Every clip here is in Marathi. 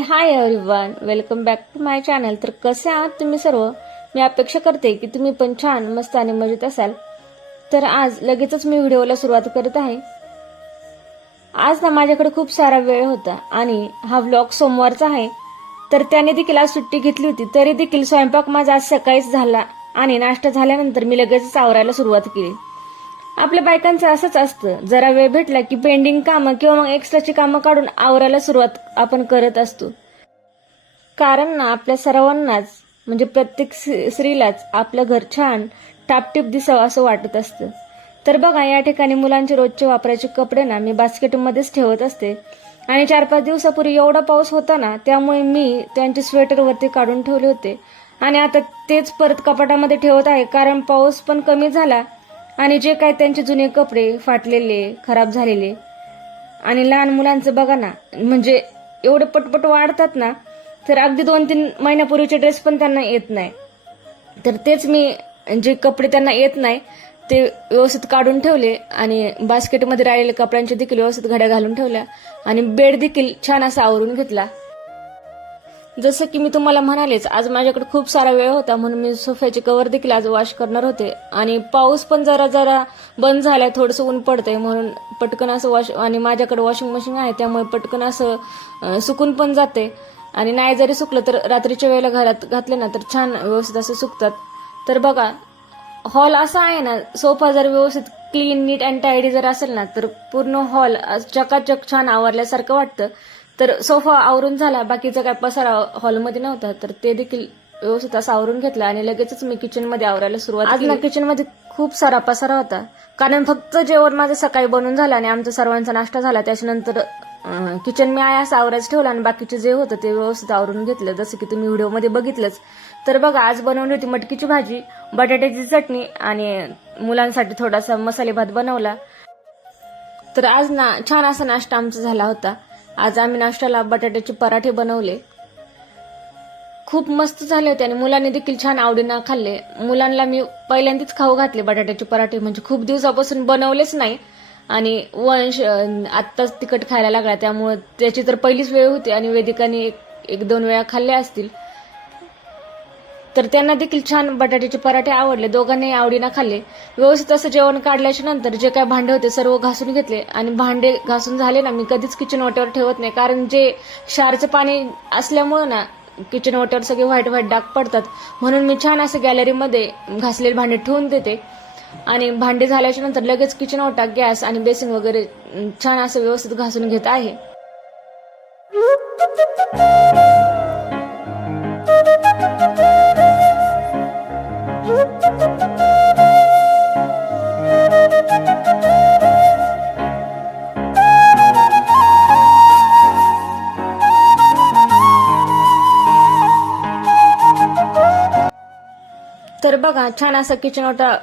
Hi everyone welcome back to my channel तर कसे आहात तुम्ही सर्व? मी अपेक्षा करते की तुम्ही पण छान मस्त आणि मजेत असाल. तर आज लगेचच मी व्हिडिओला सुरुवात करत आहे. आज ना माझ्याकडे खूप सारा वेळ होता आणि हा व्लॉग सोमवारचा आहे. तर त्याने देखील आज सुट्टी घेतली होती. तरी देखील स्वयंपाक माझा आज सकाळीच झाला आणि नाश्ता झाल्यानंतर मी लगेचच आवरायला सुरुवात केली. आपल्या बायकांचं असंच असतं. जरा वेळ भेटला की पेंडिंग कामं किंवा मग एक्स्ट्राची कामं काढून आवरायला सुरुवात आपण करत असतो. कारण ना आपल्या सर्वांनाच म्हणजे प्रत्येक स्त्रीलाच आपलं घर छान टापटीप दिसावं असं वाटत असतं. तर बघा या ठिकाणी मुलांचे रोजचे वापरायचे कपडे ना मी बास्केटमध्येच ठेवत असते. आणि चार पाच दिवसापूर्वी एवढा पाऊस होता ना त्यामुळे मी त्यांचे स्वेटरवरती काढून ठेवले होते. आणि आता तेच परत कपाटामध्ये ठेवत आहे कारण पाऊस पण कमी झाला. आणि जे काय त्यांचे जुने कपडे फाटलेले खराब झालेले आणि लहान मुलांचं बघा ना म्हणजे एवढे पटपट वाढतात ना तर अगदी दोन तीन महिन्यापूर्वीचे ड्रेस पण त्यांना येत नाही. तर तेच मी जे कपडे त्यांना येत नाही ते व्यवस्थित काढून ठेवले आणि बास्केटमध्ये राहिलेल्या कपड्यांचे देखील व्यवस्थित घड्या घालून ठेवल्या आणि बेड देखील छान असा आवरून घेतला. जसं की मी तुम्हाला म्हणालेच आज माझ्याकडे खूप सारा वेळ होता म्हणून मी सोफ्याचे कवर देखील आज वॉश करणार होते. आणि पाऊस पण जरा जरा बंद झाला थोडंसं ऊन पडतंय म्हणून पटकन असं वॉश आणि माझ्याकडे वॉशिंग मशीन आहे त्यामुळे पटकन असं सुकून पण जाते. आणि नाही जरी सुकलं तर रात्रीच्या वेळेला घरात घातले ना तर छान व्यवस्थित असं सुकतात. तर बघा हॉल असा आहे ना सोफा जर व्यवस्थित क्लीन नीट अँड टायडी जर असेल ना तर पूर्ण हॉल चकाचक छान आवरल्यासारखं वाटतं. तर सोफा आवरून झाला बाकीचा काय पसारा हॉलमध्ये नव्हता तर ते देखील व्यवस्थित असं आवरून घेतलं आणि लगेचच मी किचनमध्ये आवरायला सुरुवात आज ना किचनमध्ये खूप सारा पसारा होता. कारण फक्त जेवण माझं सकाळी बनून झालं आणि आमचा सर्वांचा नाश्ता झाला. त्याच्यानंतर किचन मी आहे असं आवरायचं ठेवलं आणि बाकीचे जे होतं ते व्यवस्थित आवरून घेतलं. जसं की तुम्ही व्हिडिओमध्ये बघितलंच. तर बघा आज बनवली होती मटकीची भाजी बटाट्याची चटणी आणि मुलांसाठी थोडासा मसाले भात बनवला. तर आज ना छान असा नाश्ता आमचा झाला होता. आज आम्ही नाश्त्याला बटाट्याचे पराठे बनवले. खूप मस्त झाले होते आणि मुलांनी देखील छान आवडीनं खाल्ले. मुलांना मी पहिल्यांदाच खाऊ घातले बटाट्याचे पराठे म्हणजे खूप दिवसापासून बनवलेच नाही. आणि वंश आत्ताच तिखट खायला लागला त्यामुळे त्याची तर पहिलीच वेळ होती आणि वेदिकाने एक एक दोन वेळा खाल्ले असतील. तर त्यांना देखील छान बटाट्याचे पराठे आवडले. दोघांनाही आवडीनं खाल्ले. व्यवस्थित असं जेवण काढल्याच्या नंतर जे काय भांडे होते सर्व घासून घेतले. आणि भांडे घासून झाले ना मी कधीच किचन वाट्यावर ठेवत नाही. कारण जे क्षारचं पाणी असल्यामुळं ना किचन वाट्यावर सगळे व्हाईट व्हाईट डाग पडतात. म्हणून मी छान असं गॅलरीमध्ये घासलेले भांडे ठेवून देते. आणि भांडे झाल्याच्यानंतर लगेच किचन ओटा गॅस आणि बेसिन वगैरे छान असं व्यवस्थित घासून घेत आहे. बघा छान असा किचन ओटा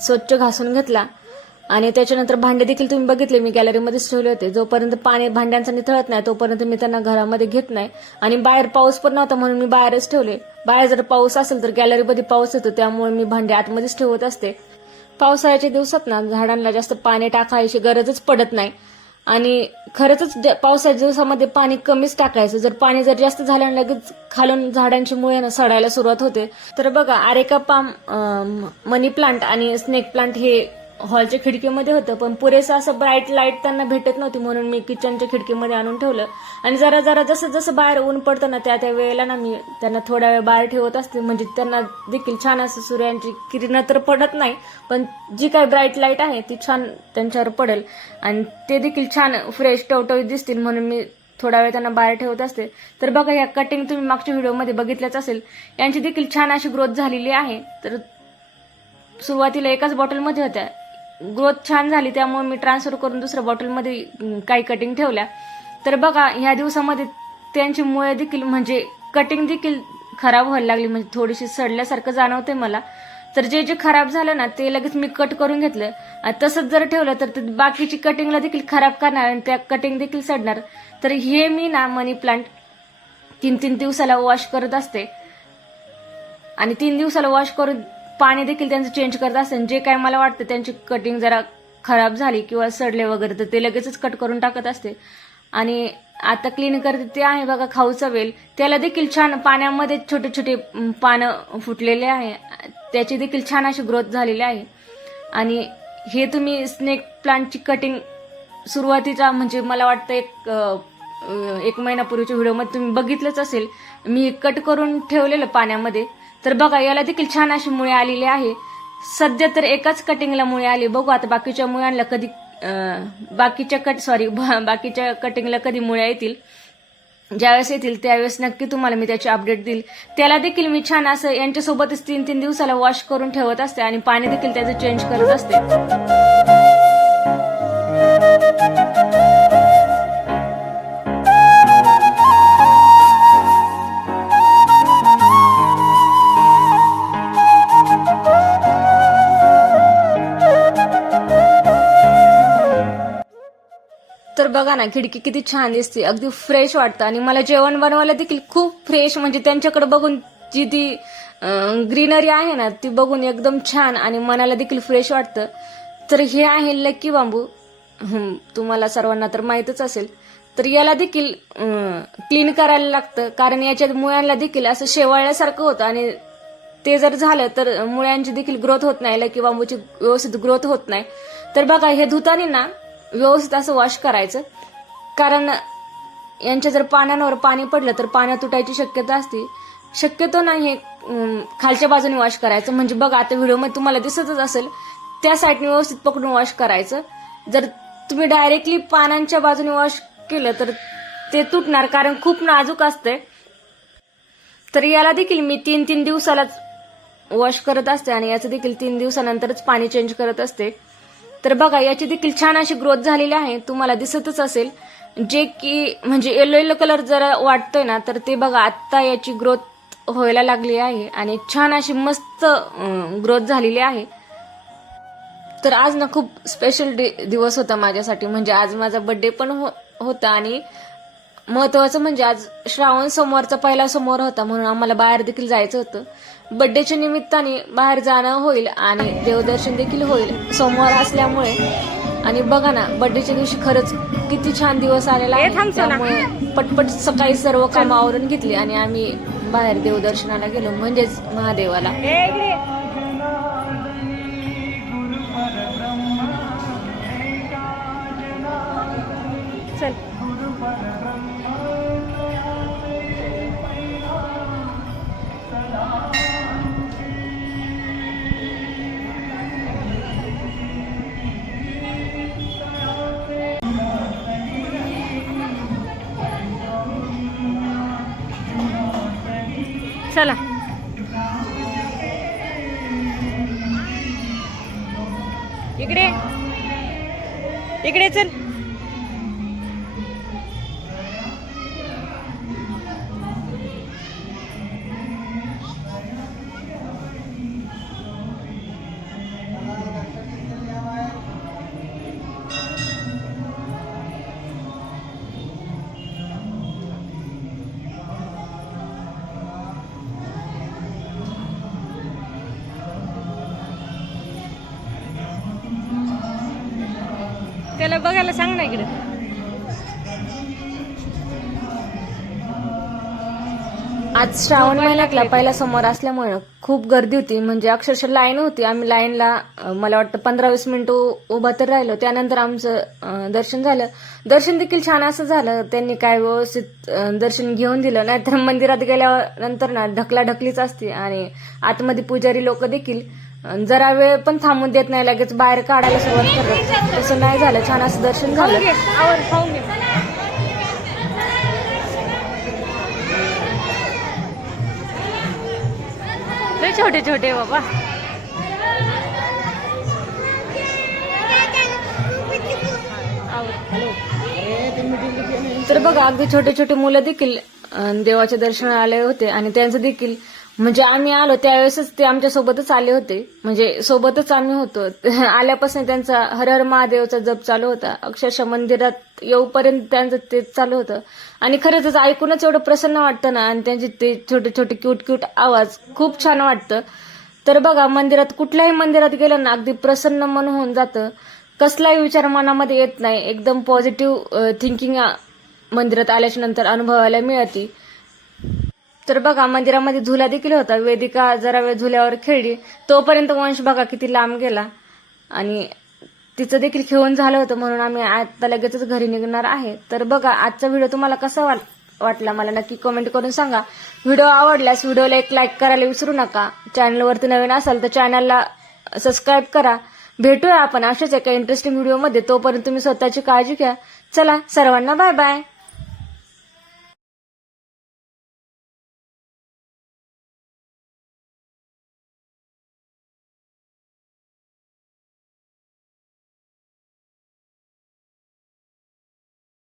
स्वच्छ घासून घेतला. आणि त्याच्यानंतर भांडे देखील तुम्ही बघितले मी गॅलरीमध्येच ठेवले होते. जोपर्यंत पाणी भांड्यांचा निथळत नाही तोपर्यंत मी त्यांना घरामध्ये घेत नाही. आणि बाहेर पाऊस पण नव्हता म्हणून मी बाहेरच ठेवले. बाहेर जर पाऊस असेल तर गॅलरीमध्ये पाऊस येतो त्यामुळे मी भांडे आतमध्येच ठेवत असते. पावसाळ्याच्या दिवसात ना झाडांना जास्त पाणी टाकायची गरजच पडत नाही. आणि खरंच पावसाच्या दिवसामध्ये पाणी कमीच टाकायचं. जर पाणी जर जास्त झालं लगेच खालून झाडांची मुळे ना सडायला सुरुवात होते. तर बघा आरेका पाम मनी प्लांट आणि स्नेक प्लांट हे हॉलच्या खिडकीमध्ये होतं पण पुरेसं असं ब्राईट लाइट त्यांना भेटत नव्हती म्हणून मी किचनच्या खिडकीमध्ये आणून ठेवलं. आणि जरा जरा जसं जसं बाहेर ऊन पडतं ना त्या त्या वेळेला ना मी त्यांना थोडा वेळ बाहेर ठेवत असते. म्हणजे त्यांना देखील छान असं सूर्यांची किरणं तर पडत नाही पण जी काही ब्राईट लाइट आहे ती छान त्यांच्यावर पडेल. आणि ते देखील छान फ्रेश टवटवीत दिसतील म्हणून मी थोडा वेळ त्यांना बाहेर ठेवत असते. तर बघा या कटिंग तुम्ही मागच्या व्हिडिओमध्ये बघितल्याच असेल. यांची देखील छान अशी ग्रोथ झालेली आहे. तर सुरुवातीला एकाच बॉटलमध्ये होत्या. ग्रोथ छान झाली त्यामुळे मी ट्रान्सफर करून दुसऱ्या बॉटलमध्ये काही कटिंग ठेवल्या. तर बघा ह्या दिवसामध्ये त्यांची मुळे देखील म्हणजे कटिंग देखील खराब व्हायला लागली. म्हणजे थोडीशी सडल्यासारखं जाणवते मला. तर जे जे खराब झालं ना ते लगेच मी कट करून घेतलं. आणि तसंच जर ठेवलं तर ते बाकीची कटिंगला देखील खराब करणार आणि त्या कटिंग देखील सडणार. तर हे मी ना मनी प्लांट तीन तीन दिवसाला वॉश करत असते. आणि तीन दिवसाला वॉश करून पाणी देखील त्यांचं चेंज करत असते जे काय मला वाटतं त्यांची कटिंग जरा खराब झाली किंवा सडले वगैरे तर ते लगेचच कट करून टाकत असते. आणि आता क्लीन करते ते आहे बघा खाऊचा वेल. त्याला देखील छान पाण्यामध्ये छोटे छोटे पानं फुटलेले आहे. त्याची देखील छान अशी ग्रोथ झालेली आहे. आणि हे तुम्ही स्नेक प्लांटची कटिंग सुरुवातीचा म्हणजे मला वाटतं एक एक महिन्यापूर्वीच्या व्हिडिओमध्ये तुम्ही बघितलंच असेल. मी कट करून ठेवलेलं पाण्यामध्ये. तर बघा याला देखील छान अशी मुळे आलेली आहे. सध्या तर एकाच कटिंगला मुळे आली. बघू आता बाकीच्या मुळ्यांना कधी बाकीच्या कट सॉरी बाकीच्या कटिंगला कधी मुळे येतील. ज्यावेळेस येतील त्यावेळेस नक्की तुम्हाला मी त्याची अपडेट देईल. त्याला देखील मी छान असं यांच्यासोबतच तीन तीन दिवसाला वॉश करून ठेवत असते आणि पाणी देखील त्याचं चेंज करत असते. बघा ना खिडकी किती छान दिसते. अगदी फ्रेश वाटतं. आणि मला जेवण बनवायला देखील खूप फ्रेश म्हणजे त्यांच्याकडे बघून जी ती ग्रीनरी आहे ना ती बघून एकदम छान आणि मनाला देखील फ्रेश वाटतं. तर हे आहे लक्की बांबू तुम्हाला सर्वांना तर माहीतच असेल. तर याला देखील क्लीन करायला लागतं. कारण याच्या मुळांना देखील असं शेवाळल्यासारखं होतं. आणि ते जर झालं तर मुळ्यांची देखील ग्रोथ होत नाही. लकी बांबूची व्यवस्थित ग्रोथ होत नाही. तर बघा हे धुतानी ना व्यवस्थित असं वॉश करायचं. कारण यांच्या जर पानांवर पाणी पडलं तर पाण्यात तुटायची शक्यता असते. शक्यतो नाही हे खालच्या बाजूने वॉश करायचं. म्हणजे बघा आता व्हिडिओमध्ये तुम्हाला दिसतच असेल. त्या साईडने व्यवस्थित पकडून वॉश करायचं. जर तुम्ही डायरेक्टली पानांच्या बाजूने वॉश केलं तर ते तुटणार. कारण खूप नाजूक असते तर याला देखील मी तीन तीन दिवसालाच वॉश करत असते आणि याचं देखील तीन दिवसानंतरच पाणी चेंज करत असते. तर बघा याची देखील छान अशी ग्रोथ झालेली आहे. तुम्हाला दिसतच असेल. जे की म्हणजे येलो येलो कलर जरा वाटतोय ना तर ते बघा आत्ता याची ग्रोथ व्हायला लागली आहे आणि छान अशी मस्त ग्रोथ झालेली आहे. तर आज ना खूप स्पेशल डे दिवस होता माझ्यासाठी. म्हणजे आज माझा बर्थडे पण हो- होता आणि महत्वाचं म्हणजे आज श्रावण सोमवारचा पहिला सोमवार होता म्हणून आम्हाला बाहेर देखील जायचं होतं. बर्थडेच्या निमित्ताने बाहेर जाणं होईल आणि देवदर्शन देखील होईल. सोमवार असल्यामुळे आणि बघा ना बर्थडेच्या दिवशी खरंच किती छान दिवस आलेला आहे. त्यामुळे पटपट सकाळी सर्व कामं आवरून घेतली आणि आम्ही बाहेर देवदर्शनाला गेलो म्हणजेच महादेवाला. चला. इकडे. इकडे चल. त्याला बघायला सांग ना इकडे. आज श्रावण महिन्यातला पहिला सोमवार असल्यामुळे खूप गर्दी होती. म्हणजे अक्षरशः लाईन होती. आम्ही लाईनला मला वाटतं पंधरा वीस मिनिटं उभा तर राहिलो. त्यानंतर आमचं दर्शन झालं. दर्शन देखील छान असं झालं. त्यांनी काय व्यवस्थित दर्शन घेऊन दिलं. नाहीतर मंदिरात गेल्यानंतर ना ढकलाढकलीच असते आणि आतमध्ये पुजारी लोक देखील जरा वेळ पण थांबून देत नाही लगेच बाहेर काढायला सुरुवात करतात. तसं नाही झालं छान असं दर्शन झालं. छोटे छोटे बाबा. तर बघा अगदी छोटे छोटे मुलं देखील देवाच्या दर्शनाला आले होते आणि त्यांचं देखील म्हणजे आम्ही आलो त्यावेळेसच ते आमच्या सोबतच आले होते. म्हणजे सोबतच आम्ही होतो. आल्यापासून त्यांचा हर हर महादेवचा जप चालू होता. अक्षरशः मंदिरात येऊपर्यंत त्यांचं ते चालू होतं. आणि खरंच ऐकूनच एवढं प्रसन्न वाटतं ना आणि त्यांचे ते छोटे छोटे क्यूट क्यूट आवाज खूप छान वाटतं. तर बघा मंदिरात कुठल्याही मंदिरात गेलं ना अगदी प्रसन्न मन होऊन जातं. कसलाही विचार मनामध्ये येत नाही. एकदम पॉझिटिव्ह थिंकिंग मंदिरात आल्याच्यानंतर अनुभवायला मिळते. तर बघा मंदिरामध्ये झुला देखील होता. वेदिका जरा वेळ झुल्यावर खेळली. तोपर्यंत वंश बघा किती लांब गेला. आणि तिचं देखील खेळून झालं होतं म्हणून आम्ही आता लगेचच घरी निघणार आहे. तर बघा आजचा व्हिडिओ तुम्हाला कसा वाट वाटला मला नक्की कमेंट करून सांगा. व्हिडिओ आवडल्यास व्हिडिओला एक लाईक करायला विसरू नका. चॅनलवरती नवीन असाल तर चॅनलला सबस्क्राईब करा. भेटूया आपण अशाच एका इंटरेस्टिंग व्हिडिओमध्ये तोपर्यंत तुम्ही स्वतःची काळजी घ्या. चला सर्वांना बाय बाय